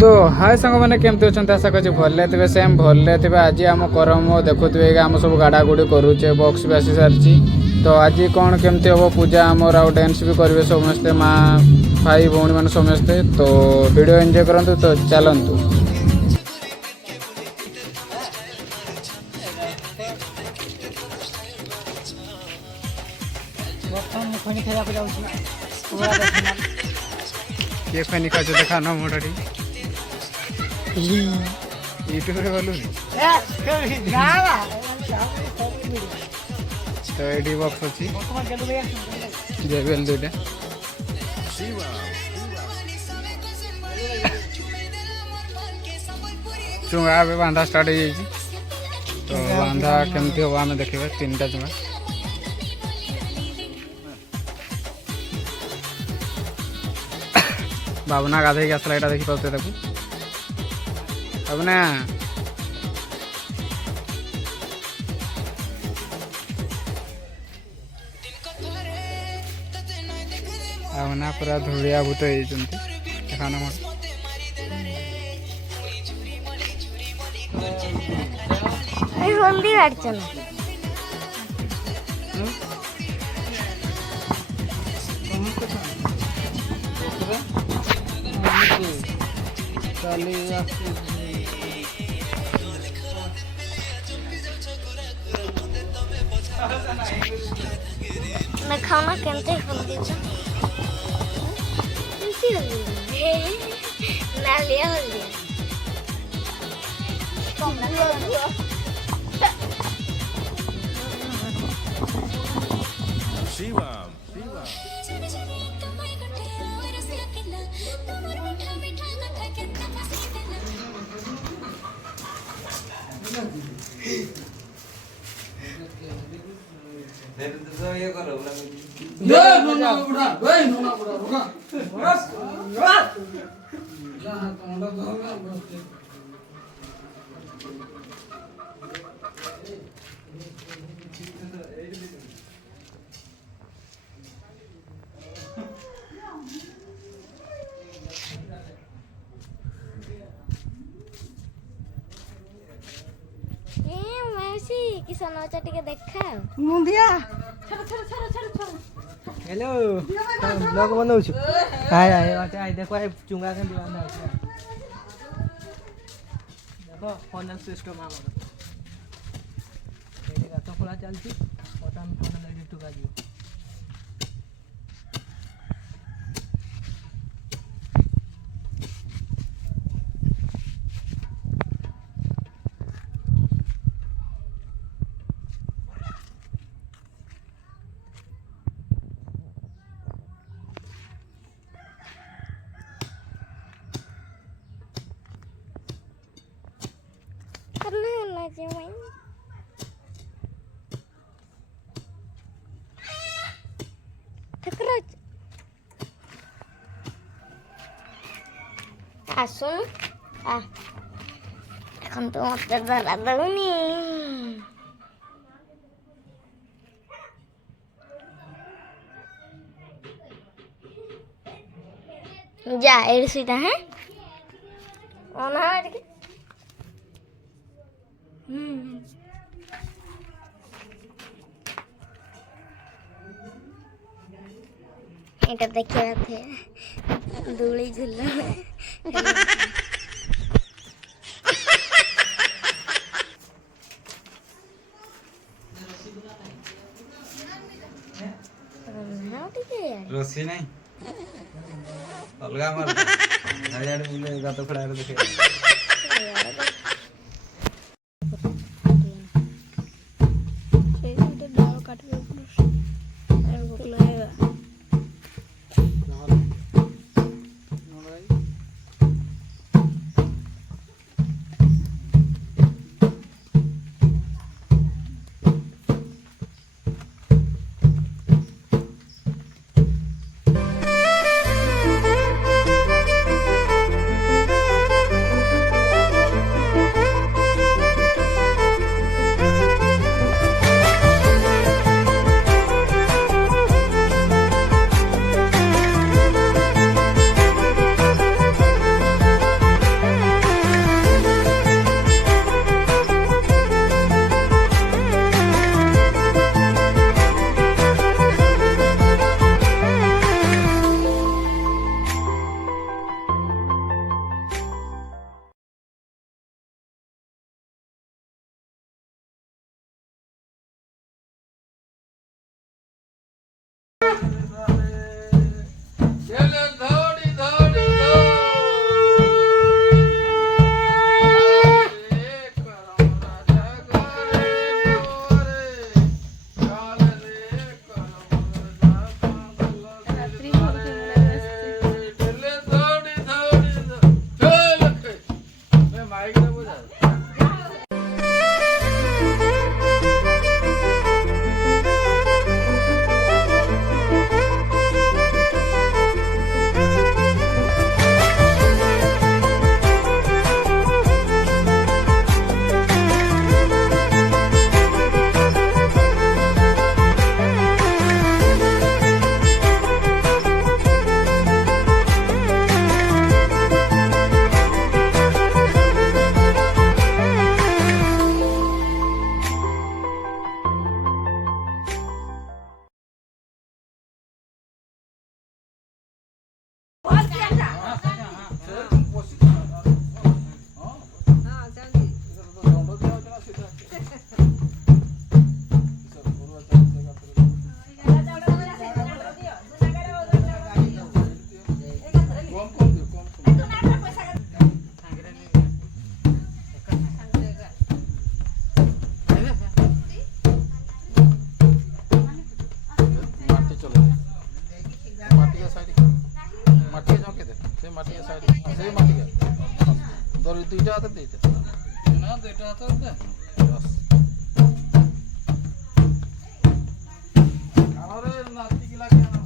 तो हाय सांग मैंने केमती अच्छा आशा कर भले थे सेम भले थे आज आम करम देखुए आम सब गाड़ा गुड़ी करुचे बॉक्स भी आसी सारी तो आज कौन केमती हम पूजा आमर आउ डांस भी करेंगे समस्ते माँ भाई भौणी मैंने समस्ते तो वीडियो एंजॉय करंतु तो चलतु ये खैनी खा देखा ना मोटी यूट्यूब गलु तो ये बॉक्स अच्छी जेबीएल दुईटा चुंगा ए बांधा स्टार्ट हो तो बांधा केमती हम आम देखा 3टा चुंगा बाबना गाधे आसला यहाँ देखी पाते बाबना बाबना पूरा धुड़िया भूत होना हल्दी काटछन मैं खाना केमते हल्दी नालिया हल्दी ये करो किसान बच्चा टिके देखा मुंडिया हेलो ब्लॉग बनाऊ छु हाय हाय आइ देखो आइ चुंगा के दीवाना है देखो फोन सिस्टम आ ये गातो खोला चलती बटन फोन लगे टुका दियो आसुन এখন তো মতে ধরা দউনি যা এর সুইটা হ্যাঁ ওনা এদিকে এটা দেখে আছে দুলি ঝুলা रोसी नहीं अलगा मार यार मुझे गातो खड़ा है देखे দুইটা হাতে দিতে না, দুইটা হাতে দে আমার নাতি কি লাগে